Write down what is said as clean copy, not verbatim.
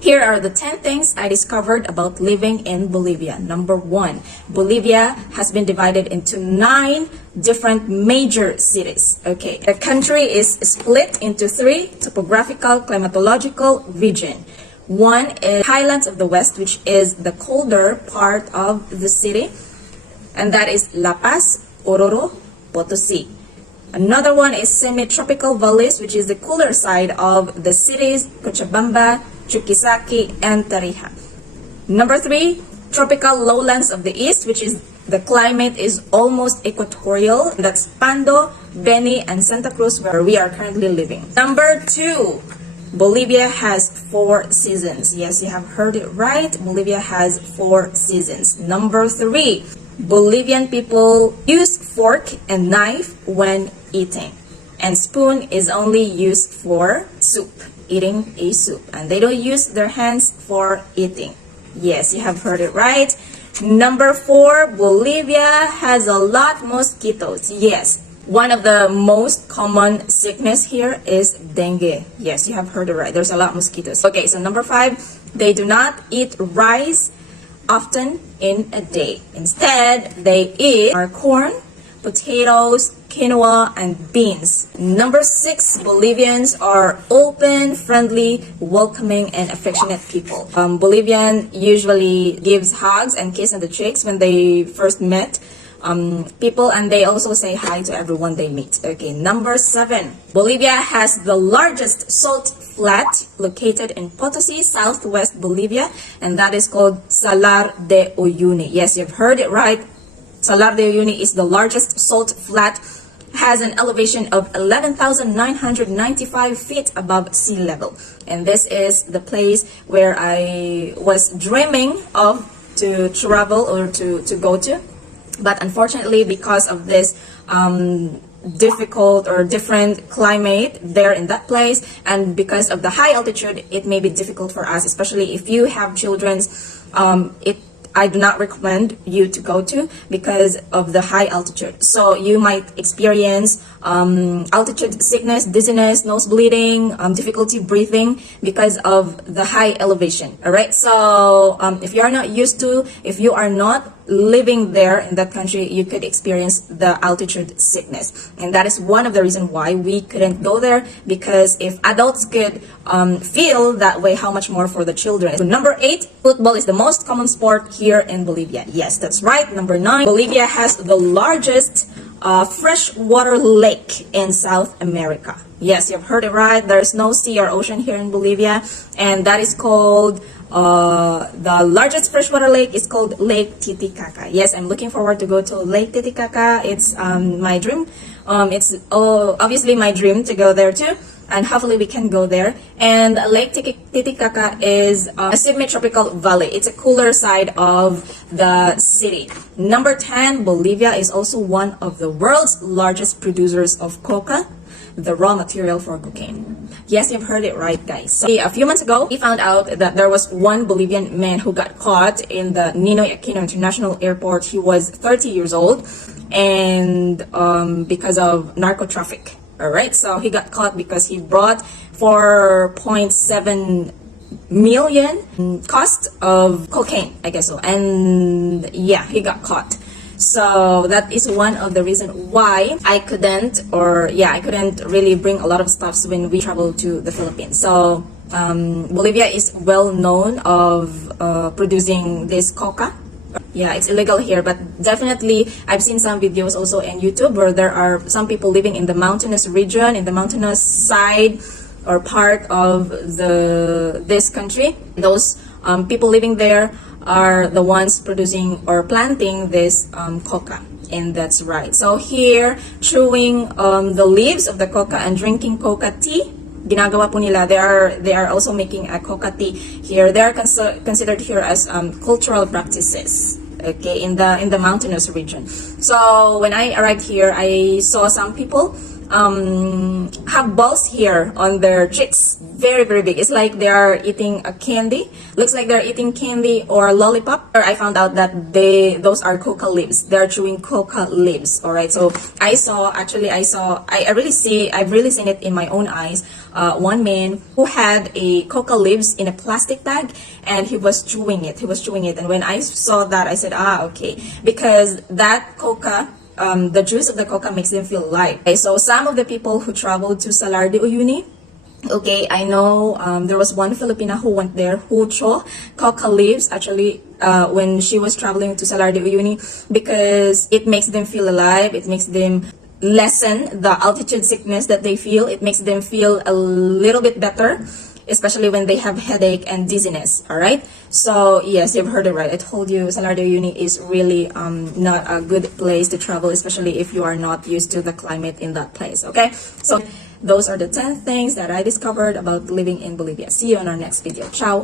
Here are the 10 things I discovered about living in Bolivia. Number 1, Bolivia has been divided into 9 different major cities. Okay, the country is split into 3 topographical climatological region. One is highlands of the west, which is the colder part of the city, and that is La Paz, Oruro, Potosi. Another one is semi-tropical valleys, which is the cooler side of the cities, Cochabamba, Chuquisaca, and Tarija. Number 3, tropical lowlands of the east, which is the climate is almost equatorial. That's Pando, Beni, and Santa Cruz, where we are currently living. Number 2, Bolivia has 4 seasons. Yes, you have heard it right. Bolivia has 4 seasons. Number 3, Bolivian people use fork and knife when eating, and spoon is only used for soup, eating a soup, and they don't use their hands for eating. Yes, you have heard it right. Number 4, Bolivia has a lot mosquitoes. Yes, one of the most common sickness here is dengue. Yes, you have heard it right. There's a lot of mosquitoes. Okay, so number 5, they do not eat rice often in a day. Instead, they eat corn, potatoes, quinoa, and beans. Number 6, Bolivians are open, friendly, welcoming, and affectionate people. Bolivian usually gives hugs and kiss on the cheeks when they first met people, and they also say hi to everyone they meet. Okay, number 7, Bolivia has the largest salt flat located in Potosi, southwest Bolivia, and that is called Salar de Uyuni. Yes, you've heard it right. Salar de Uyuni is the largest salt flat, has an elevation of 11,995 feet above sea level. And this is the place where I was dreaming of to travel or to go to. But unfortunately, because of this difficult or different climate there in that place, and because of the high altitude, it may be difficult for us, especially if you have children. I do not recommend you to go to because of the high altitude. So you might experience altitude sickness, dizziness, nose bleeding, difficulty breathing because of the high elevation. All right. So if you are not used to, if you are not living there in that country, you could experience the altitude sickness, and that is one of the reasons why we couldn't go there, because if adults could feel that way, how much more for the children. So number 8, football is the most common sport here in Bolivia. Yes, that's right. Number 9, Bolivia has the largest freshwater lake in South America. Yes, you've heard it right. There's no sea or ocean here in Bolivia, and that is called the largest freshwater lake is called Lake Titicaca. Yes, I'm looking forward to go to Lake Titicaca. It's my dream. It's obviously my dream to go there too, and hopefully we can go there. And Lake Titicaca is a semi-tropical valley. It's a cooler side of the city. Number 10, Bolivia is also one of the world's largest producers of coca, the raw material for cocaine. Yes, you've heard it right, guys. So, a few months ago, we found out that there was one Bolivian man who got caught in the Ninoy Aquino International Airport. He was 30 years old, and because of narco traffic. All right, so he got caught because he brought 4.7 million cost of cocaine, I guess so. And yeah, he got caught. So that is one of the reasons why I couldn't really bring a lot of stuffs when we travel to the Philippines. So Bolivia is well known of producing this coca. Yeah, it's illegal here, but definitely I've seen some videos also on YouTube where there are some people living in the mountainous region, in the mountainous side or part of this country. Those people living there are the ones producing or planting this coca, and that's right. So here, chewing the leaves of the coca and drinking coca tea, ginagawa po nila. They are also making a coca tea here. They are considered here as cultural practices. Okay, in the mountainous region. So when I arrived here, I saw some people have balls here on their cheeks, very very big. It's like they are eating a candy. Looks like they're eating candy or lollipop. I found out that those are coca leaves. They're chewing coca leaves. All right. So I've really seen it in my own eyes. One man who had a coca leaves in a plastic bag, and he was chewing it. And when I saw that, I said, okay, because that coca, the juice of the coca makes them feel light. Okay, so some of the people who traveled to Salar de Uyuni, okay, I know there was one Filipina who went there who chose coca leaves actually when she was traveling to Salar de Uyuni, because it makes them feel alive. It makes them lessen the altitude sickness that they feel. It makes them feel a little bit better, especially when they have headache and dizziness. All right, so yes, you've heard it right. I told you Salar de Uyuni is really not a good place to travel, especially if you are not used to the climate in that place. Okay, so those are the 10 things that I discovered about living in Bolivia. See you on our next video. Ciao.